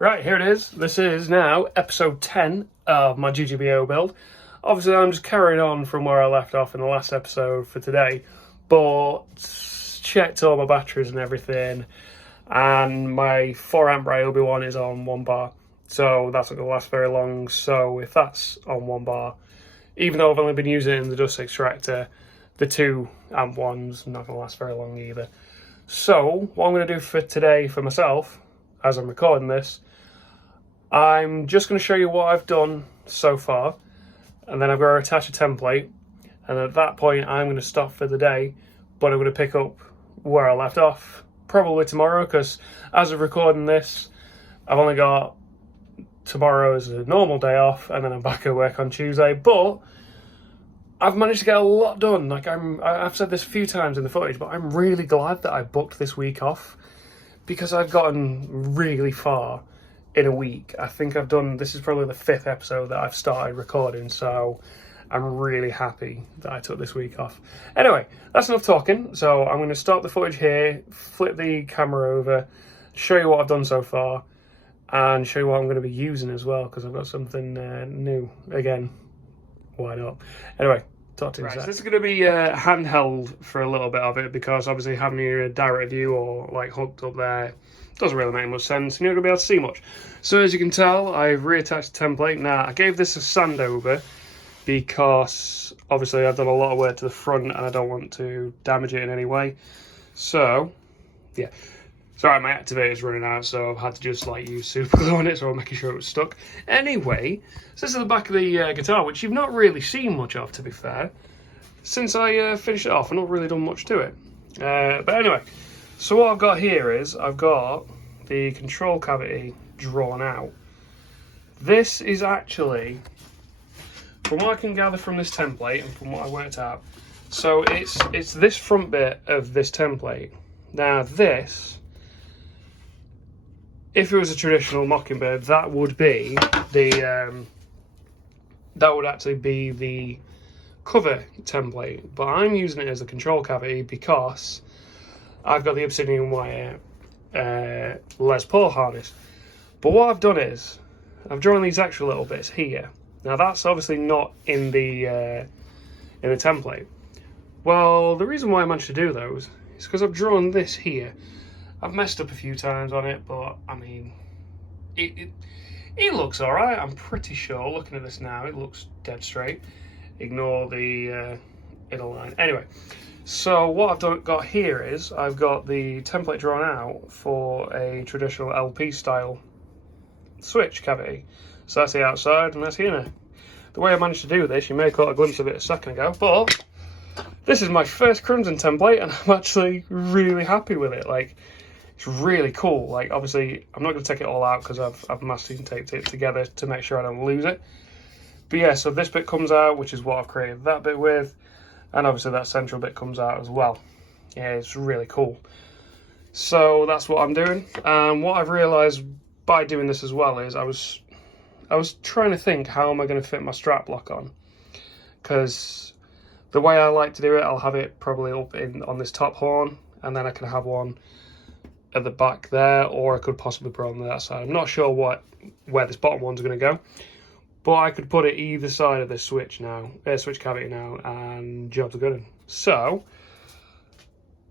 Right, here it is. This is now episode 10 of my GGBO build. Obviously, I'm just carrying on from where I left off in the last episode for today, but checked all my batteries and everything, and my 4 amp Ryobi one is on 1 bar, so that's not going to last very long. So if that's on 1 bar, even though I've only been using it in the dust extractor, the 2 amp one's not going to last very long either. So what I'm going to do for today for myself, as I'm recording this, I'm just going to show you what I've done so far, and then I've got to attach a template, and at that point I'm going to stop for the day, but I'm going to pick up where I left off probably tomorrow, because as of recording this, I've only got tomorrow as a normal day off, and then I'm back at work on Tuesday. But I've managed to get a lot done. Like I've said this a few times in the footage, but I'm really glad that I booked this week off, because I've gotten really far in a week. I think I've done, this is probably the 5th episode that I've started recording, so I'm really happy that I took this week off. Anyway, that's enough talking, so I'm going to start the footage here, flip the camera over, show you what I've done so far, and show you what I'm going to be using as well, because I've got something new again. Why not? Anyway, talk to you in a sec. So this is going to be handheld for a little bit of it, because obviously having a direct view or like hooked up there doesn't really make much sense, and you're not going to be able to see much. So as you can tell, I've reattached the template. Now, I gave this a sand over because obviously I've done a lot of work to the front and I don't want to damage it in any way. So, yeah. Sorry, my activator's running out, so I've had to just like use super glue on it, so I'm making sure it was stuck. Anyway, so this is the back of the guitar, which you've not really seen much of, to be fair. Since I finished it off, I've not really done much to it. But anyway, so what I've got here is I've got the control cavity drawn out. This is actually, from what I can gather from this template and from what I worked out, so it's this front bit of this template. Now this, if it was a traditional Mockingbird, that would be the that would actually be the cover template, but I'm using it as a control cavity because I've got the ObsidianWire Les Paul harness. But what I've done is I've drawn these extra little bits here. Now that's obviously not in the template. Well, the reason why I managed to do those is because I've drawn this here. I've messed up a few times on it, but I mean, it looks all right. I'm pretty sure. Looking at this now, it looks dead straight. Ignore the inner line. Anyway, so what I've got here is I've got the template drawn out for a traditional LP style switch cavity. So that's the outside and that's the inner. The way I managed to do this, you may have caught a glimpse of it a second ago, but this is my first Crimson template and I'm actually really happy with it. Like, it's really cool. Like, obviously, I'm not going to take it all out because I've masking taped it together to make sure I don't lose it. But yeah, so this bit comes out, which is what I've created that bit with, and obviously that central bit comes out as well. Yeah, it's really cool. So that's what I'm doing. And what I've realised by doing this as well is I was trying to think, how am I going to fit my strap block on? Because the way I like to do it, I'll have it probably up on this top horn, and then I can have one at the back there, or I could possibly put it on that side. I'm not sure where this bottom one's going to go, but I could put it either side of this switch now, switch cavity now, and jobs are good. So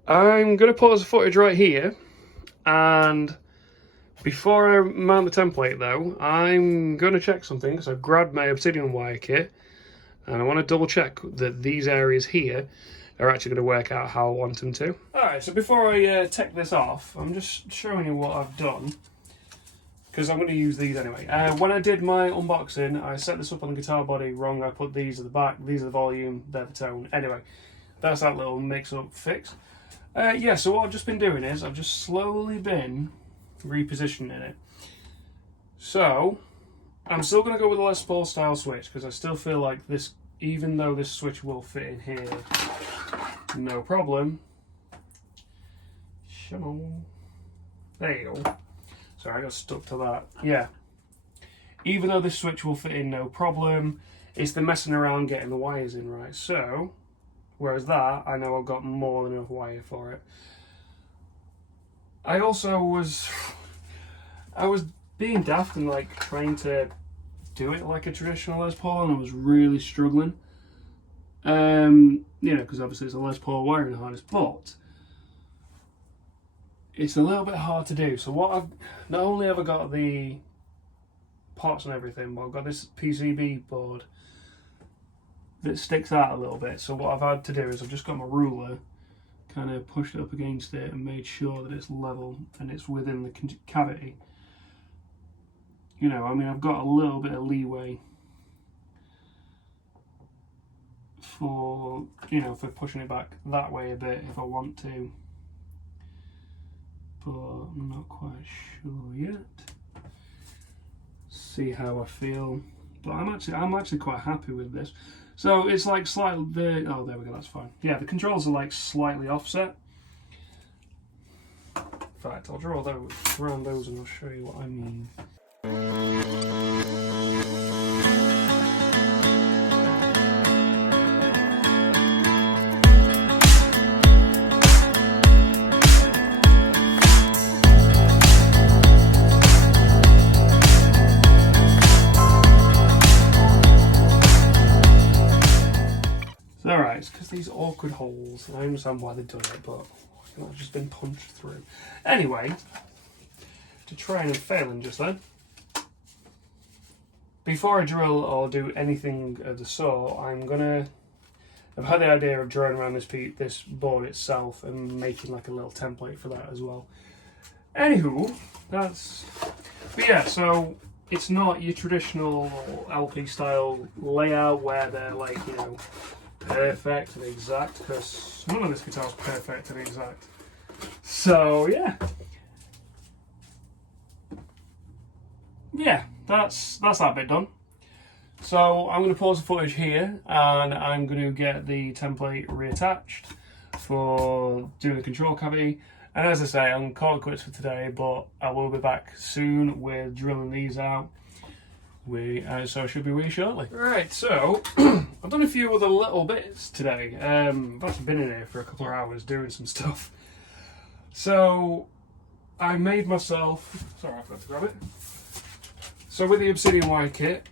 I'm going to pause the footage right here, and before I mount the template though, I'm going to check something, because I've grabbed my ObsidianWire kit, and I want to double check that these areas here are actually going to work out how I want them to. Alright, so before I take this off, I'm just showing you what I've done, because I'm going to use these anyway. When I did my unboxing, I set this up on the guitar body wrong. I put these at the back, these are the volume, they're the tone. Anyway, that's that little mix-up fix. Yeah, so what I've just been doing is I've just slowly been repositioning it. So I'm still going to go with the Les Paul style switch, because I still feel like this, even though this switch will fit in here no problem. There you go. Sorry, I got stuck to that. Yeah. Even though this switch will fit in no problem, it's the messing around getting the wires in right. So, whereas that, I know I've got more than enough wire for it. I also was being daft and like trying to do it like a traditional Les Paul, and I was really struggling. You know, because obviously it's a Les Paul wiring harness, but it's a little bit hard to do. So what I've not only have I got the pots and everything, but I've got this PCB board that sticks out a little bit. So what I've had to do is I've just got my ruler, kind of pushed it up against it and made sure that it's level and it's within the cavity. You know, I mean, I've got a little bit of leeway for, you know, for pushing it back that way a bit if I want to, but I'm not quite sure yet. See how I feel, but I'm actually quite happy with this. So it's like slightly, oh there we go, that's fine. Yeah, the controls are like slightly offset. In fact, I'll draw those around those and I'll show you what I mean. Alright, it's because these awkward holes, and I understand why they've done it, but I've just been punched through. Anyway, to try and failing just then. Before I drill or do anything at the saw, I've had the idea of drawing around this board itself and making like a little template for that as well. Anywho, but yeah, so it's not your traditional LP style layout where they're like, you know, perfect and exact, because none of this guitar is perfect and exact. So yeah, that's that bit done. So I'm going to pause the footage here and I'm going to get the template reattached for doing the control cavity. And as I say, I'm calling it quits for today, but I will be back soon with drilling these out. So I should be really shortly. Right, so I've done a few other little bits today. I've actually been in here for a couple of hours doing some stuff. So I made myself, sorry I forgot to grab it. So with the ObsidianWire kit,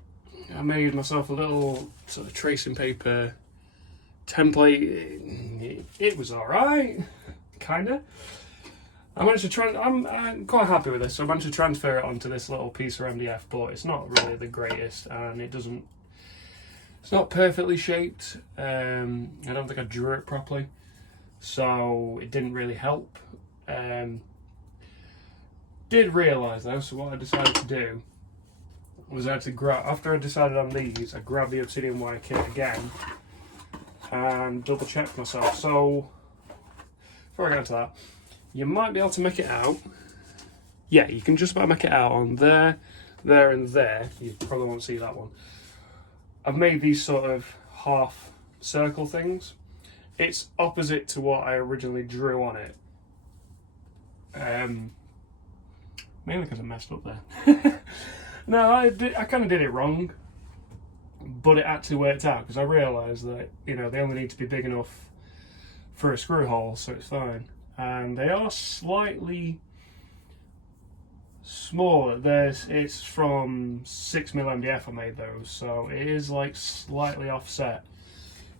I made myself a little sort of tracing paper template. It was alright, kinda. I managed to I'm quite happy with this, so I managed to transfer it onto this little piece of MDF, but it's not really the greatest, and it's not perfectly shaped. I don't think I drew it properly, so it didn't really help. Did realise though, so what I decided to do was actually after I decided on these, I grabbed the ObsidianWire kit again and double checked myself. So before I get into that, you might be able to make it out. Yeah, you can just about make it out on there, there and there. You probably won't see that one. I've made these sort of half circle things. It's opposite to what I originally drew on it. Mainly because I messed up there. No, I kind of did it wrong, but it actually worked out because I realised that, you know, they only need to be big enough for a screw hole, so it's fine. And they are slightly smaller. It's from 6mm MDF I made those, so it is like slightly offset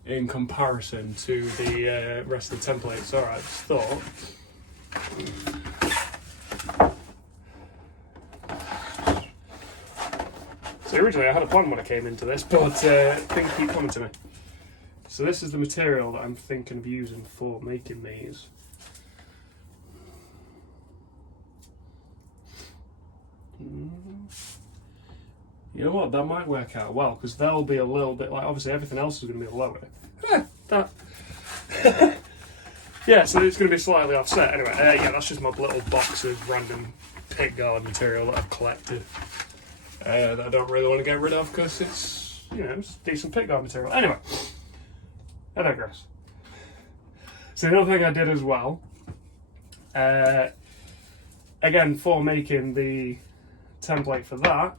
in comparison to the rest of the template. So I just thought, so originally I had a plan when I came into this, but things keep coming to me. So this is the material that I'm thinking of using for making these. You know what, that might work out well, because they'll be a little bit like, obviously everything else is going to be lower. Yeah, so it's going to be slightly offset. Anyway, yeah, that's just my little box of random pickguard material that I've collected that I don't really want to get rid of because it's, you know, it's decent pickguard material. Anyway, I digress. So the other thing I did as well, again, for making the template for that,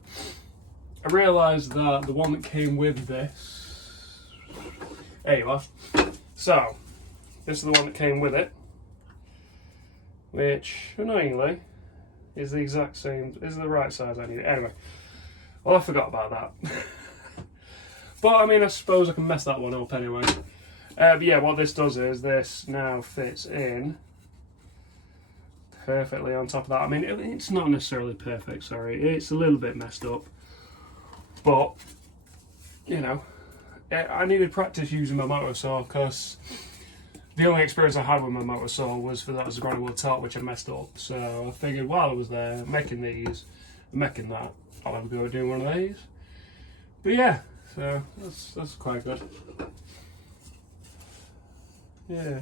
I realised that the one that came with this, there you are. So this is the one that came with it, which annoyingly is the exact same, is the right size I need. Anyway, well, I forgot about that. But I mean, I suppose I can mess that one up anyway. But yeah, what this does is this now fits in perfectly on top of that. I mean, it's not necessarily perfect, sorry. It's a little bit messed up. But, you know, I needed practice using my Moto-Saw because the only experience I had with my Moto-Saw was for that Zebrano wood top, which I messed up. So I figured while I was there making these, making that, I'll have a go at doing one of these. But yeah, so that's quite good. Yeah.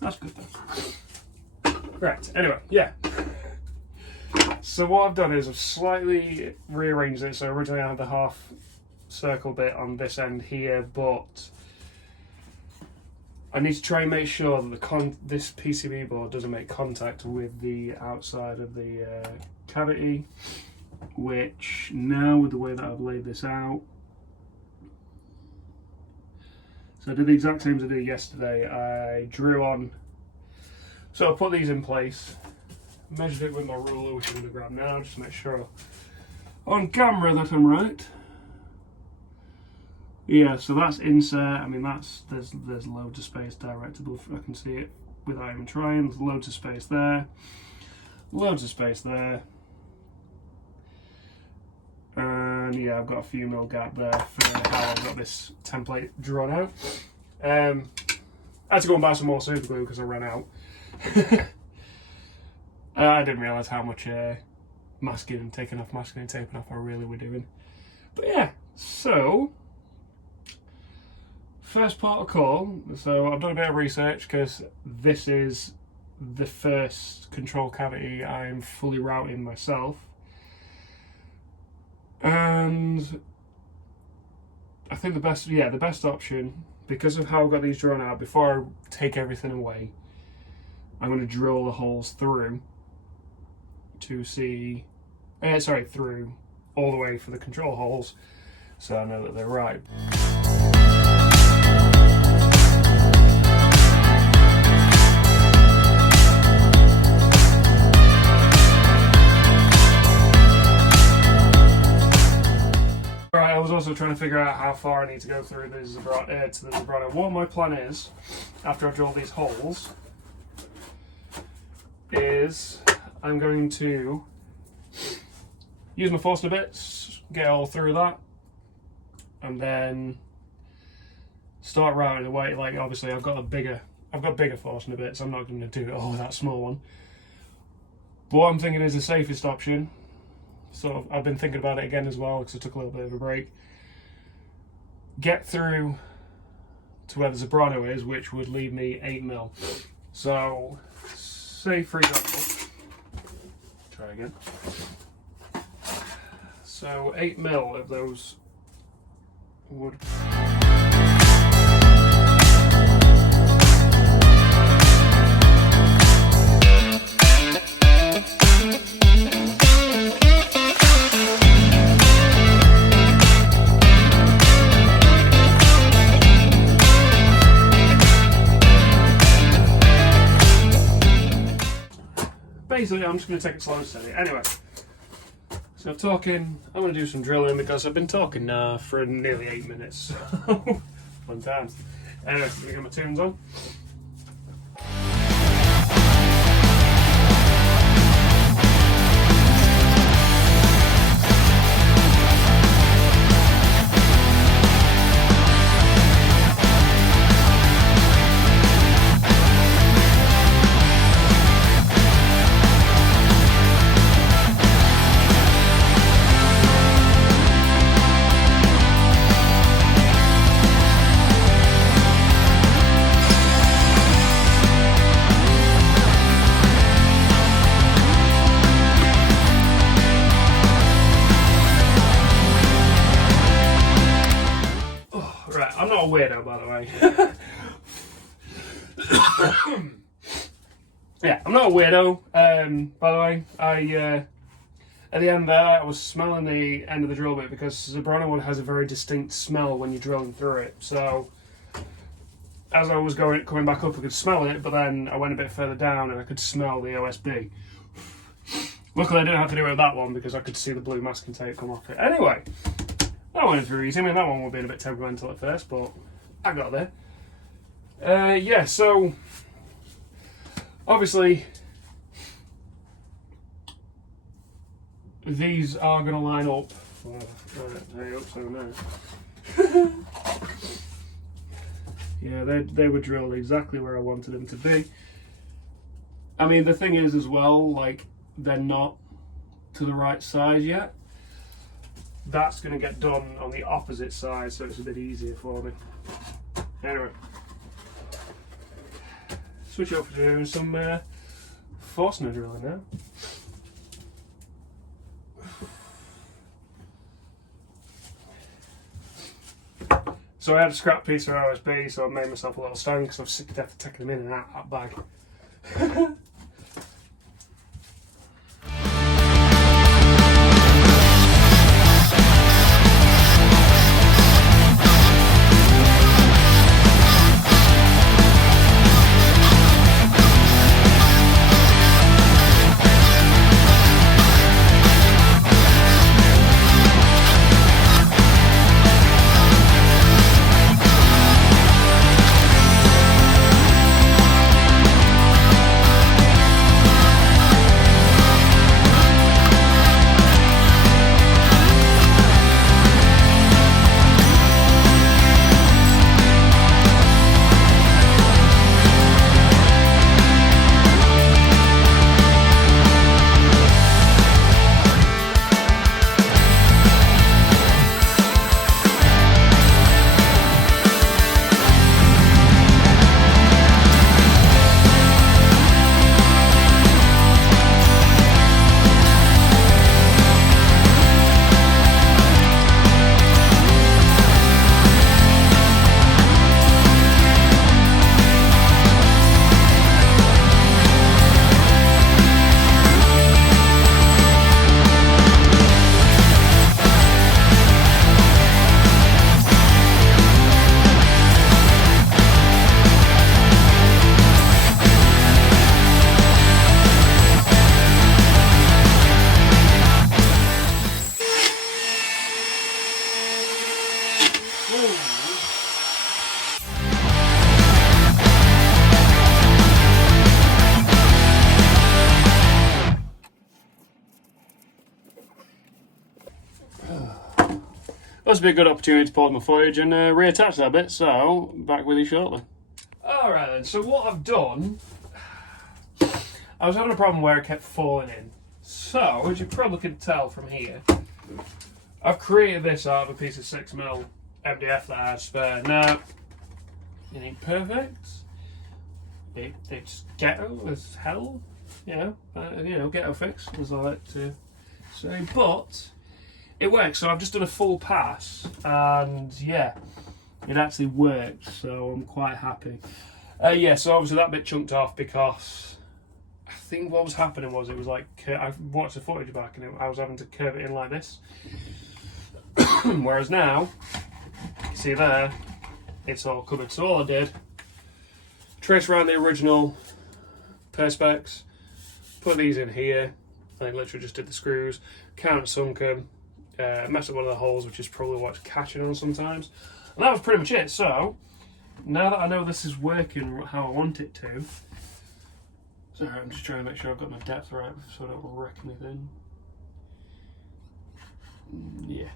That's good though. Right, anyway, yeah. So what I've done is I've slightly rearranged it. So originally I had the half circle bit on this end here, but I need to try and make sure that this PCB board doesn't make contact with the outside of the cavity, which now with the way that I've laid this out, so I did the exact same as I did yesterday. I drew on, so I put these in place, measured it with my ruler, which I'm going to grab now, just to make sure on camera that I'm right. Yeah, so that's insert. I mean, there's loads of space directable. I can see it without even trying. There's loads of space there, loads of space there, and yeah, I've got a few mil gap there for how I've got this template drawn out. I had to go and buy some more super glue because I ran out. I didn't realise how much masking and taking off masking and taping off I really were doing. But yeah, so first part of call. So I've done a bit of research because this is the first control cavity I'm fully routing myself, and I think the best option, because of how I've got these drawn out, before I take everything away, I'm going to drill the holes through to see, through all the way for the control holes, so I know that they're right. I was also trying to figure out how far I need to go through the Zebrano. What my plan is, after I drill these holes, is I'm going to use my Forstner bits, get all through that, and then start routing away. Like, obviously I've got bigger Forstner bits. I'm not going to do it all with that small one. But what I'm thinking is the safest option. So I've been thinking about it again as well because I took a little bit of a break. Get through to where the Zebrano is, which would leave me 8 mil. So, say for example, try again. So 8 mil of those would. Basically, I'm just going to take it slow and steady. Anyway, so I'm going to do some drilling because I've been talking now for nearly 8 minutes. So, fun times. Anyway, I'm going to get my tunes on. I'm not a weirdo, by the way. Yeah, I'm not a weirdo. By the way, at the end there, I was smelling the end of the drill bit because Zebrano one has a very distinct smell when you're drilling through it. So as I was coming back up, I could smell it, but then I went a bit further down and I could smell the OSB. Luckily I didn't have to do it with that one because I could see the blue masking tape come off it. Anyway, that went through easy. I mean, that one would be a bit temperamental at first, but I got there. Yeah, so obviously these are going to line up. I hope so now. Yeah, they were drilled exactly where I wanted them to be. I mean, the thing is as well, like, they're not to the right size yet. That's going to get done on the opposite side, so it's a bit easier for me. Anyway, switch over to doing some Forstner drilling now. So I had a scrap piece of OSB, so I made myself a little stand because I'm sick of death of taking them in and out of that bag. Must be a good opportunity to pause my footage and reattach that bit, so back with you shortly. Alright then, so what I've done, I was having a problem where it kept falling in. So, as you probably can tell from here, I've created this out of a piece of 6mm MDF that I had spare. Now, it ain't perfect. It's ghetto as hell, you know, ghetto fix, as I like to say, but it works. So I've just done a full pass, and yeah, it actually worked, so I'm quite happy. Yeah, so obviously that bit chunked off because I think what was happening was it was like, I watched the footage back and I was having to curve it in like this. Whereas now, you see there, it's all covered. So all I did, trace around the original perspex, put these in here, and I literally just did the screws, counter sunk them, messed up one of the holes, which is probably what's catching on sometimes. And that was pretty much it. So now that I know this is working how I want it to, sorry, I'm just trying to make sure I've got my depth right so I don't wreck anything. Yeah.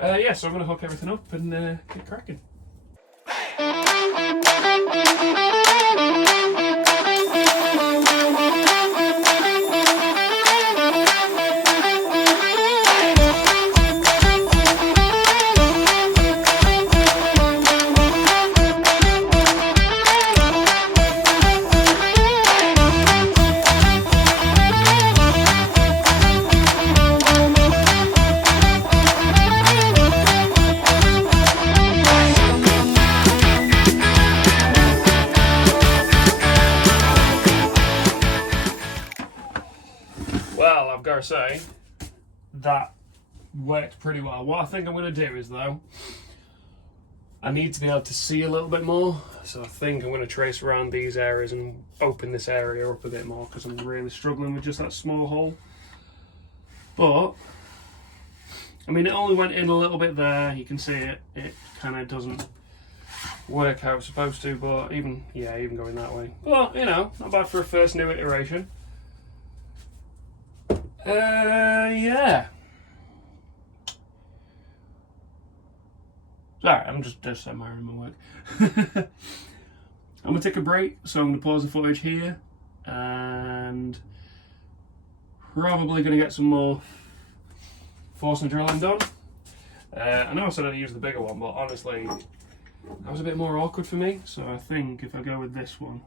Yeah, so I'm going to hook everything up and get cracking. Well, I've got to say, that worked pretty well. What I think I'm going to do is, though, I need to be able to see a little bit more, so I think I'm going to trace around these areas and open this area up a bit more because I'm really struggling with just that small hole. But I mean, it only went in a little bit there. You can see it kind of doesn't work how it's supposed to, but even going that way, well, you know, not bad for a first new iteration. Yeah. Sorry, I'm just admiring my work. I'm going to take a break, so I'm going to pause the footage here and probably going to get some more Forstner drilling done. I know I said I'd use the bigger one, but honestly, that was a bit more awkward for me, so I think if I go with this one,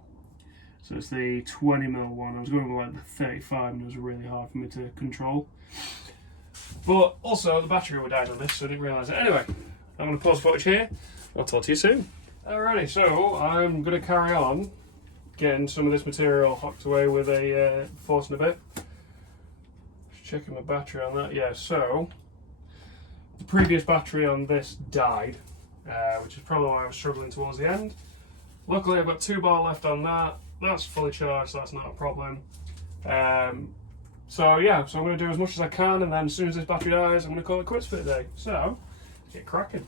so it's the 20mm one, I was going with like the 35 and it was really hard for me to control. But also, the battery would die on this, so I didn't realise it. Anyway, I'm going to pause the footage here. I'll talk to you soon. Alrighty, so I'm going to carry on getting some of this material hocked away with a Forstner bit. Just checking my battery on that. Yeah, so the previous battery on this died, which is probably why I was struggling towards the end. Luckily, I've got 2 bar left on that. That's fully charged, so that's not a problem. So yeah, so I'm going to do as much as I can, and then as soon as this battery dies, I'm going to call it quits for today. So, get cracking.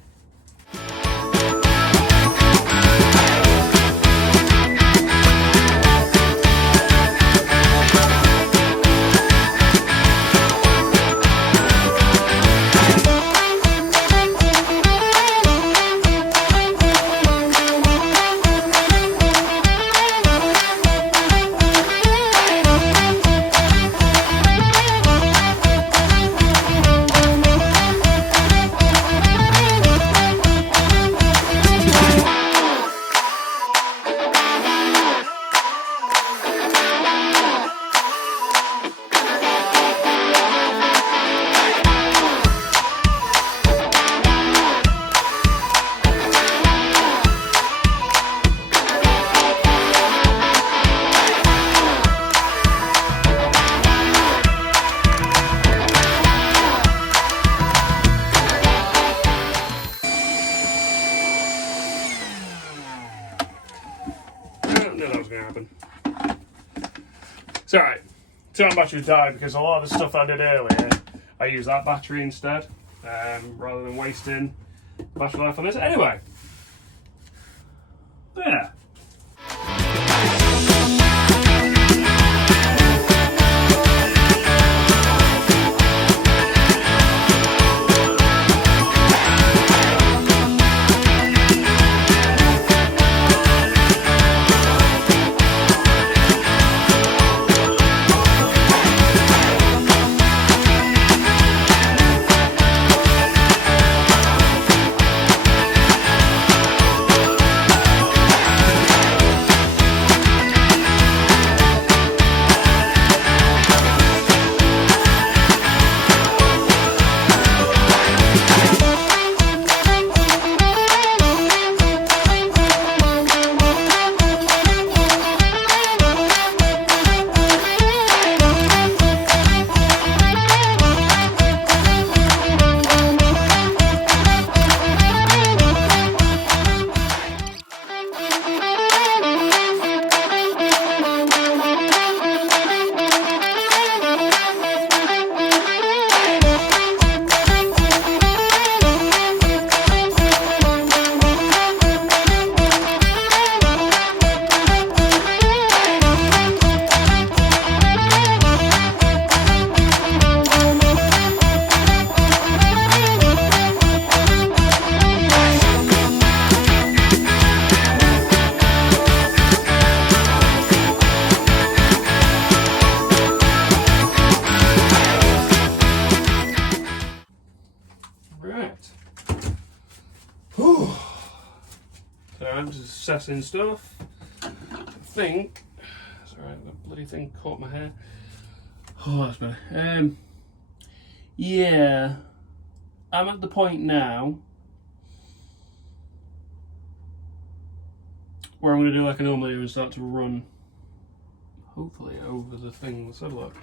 It's alright. Certain batteries died because a lot of the stuff I did earlier, I used that battery instead, rather than wasting battery life on this. Anyway, there. I'm just assessing stuff. I think, sorry, the bloody thing caught my hair. Oh, that's better. Yeah, I'm at the point now where I'm going to do like I normally do and start to run, hopefully, over the thing. Let's have a look.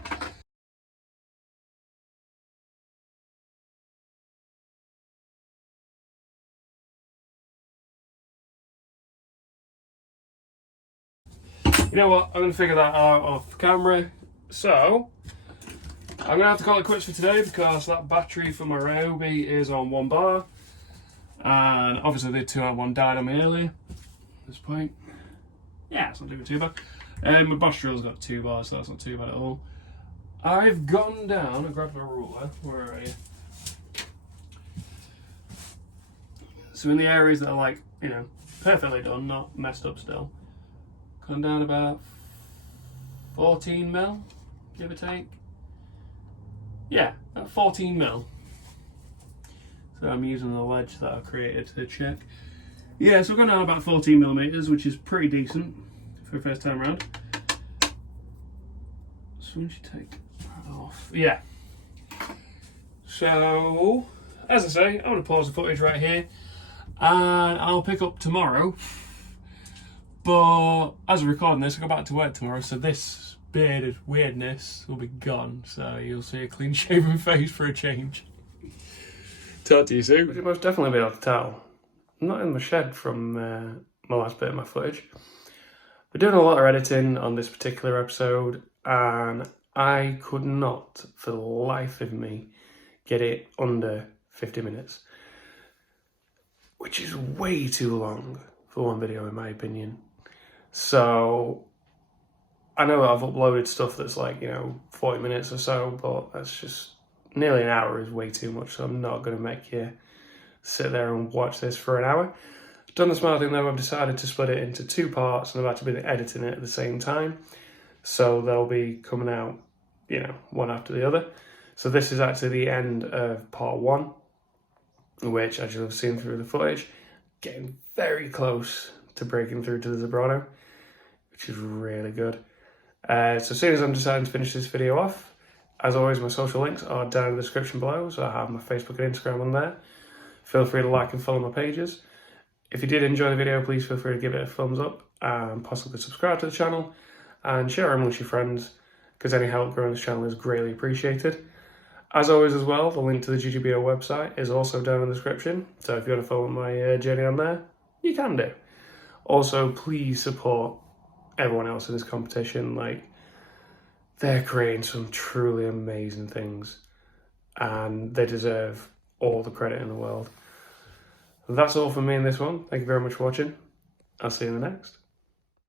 You know what? I'm going to figure that out off camera. So, I'm going to have to call it quits for today because that battery for my Ryobi is on 1 bar. And obviously the 2-hour-1 died on me earlier. At this point. Yeah, it's not doing too bad. My Bosch Drill's got 2 bars, so that's not too bad at all. I've gone down and grabbed my ruler. Where are you? So in the areas that are like, you know, perfectly done, not messed up still, gone down about 14 mil, give or take. Yeah, about 14 mil. So I'm using the ledge that I created to check. Yeah, so I've gone down about 14 millimeters, which is pretty decent for a first time round. So once you take that off, yeah. So, as I say, I'm going to pause the footage right here and I'll pick up tomorrow. But as I'm recording this, I go back to work tomorrow, so this bearded weirdness will be gone. So you'll see a clean shaven face for a change. Talk to you soon. You'll most definitely be able to tell. I'm not in my shed from my last bit of my footage. We're doing a lot of editing on this particular episode, and I could not, for the life of me, get it under 50 minutes. Which is way too long for one video, in my opinion. So, I know I've uploaded stuff that's like, you know, 40 minutes or so, but that's just, nearly an hour is way too much, so I'm not going to make you sit there and watch this for an hour. Done the smart thing though, I've decided to split it into 2 parts, and I've actually been editing it at the same time. So they'll be coming out, you know, one after the other. So this is actually the end of part 1, which, as you'll have seen through the footage, getting very close to breaking through to the Zebrano, which is really good. So as soon as I'm deciding to finish this video off, as always, my social links are down in the description below, so I have my Facebook and Instagram on there. Feel free to like and follow my pages. If you did enjoy the video, please feel free to give it a thumbs up and possibly subscribe to the channel and share it amongst your friends, because any help growing this channel is greatly appreciated. As always as well, the link to the GGBO website is also down in the description, so if you want to follow my journey on there, you can do. Also, please support everyone else in this competition. Like, they're creating some truly amazing things, and they deserve all the credit in the world. That's all from me in this one. Thank you very much for watching. I'll see you in the next.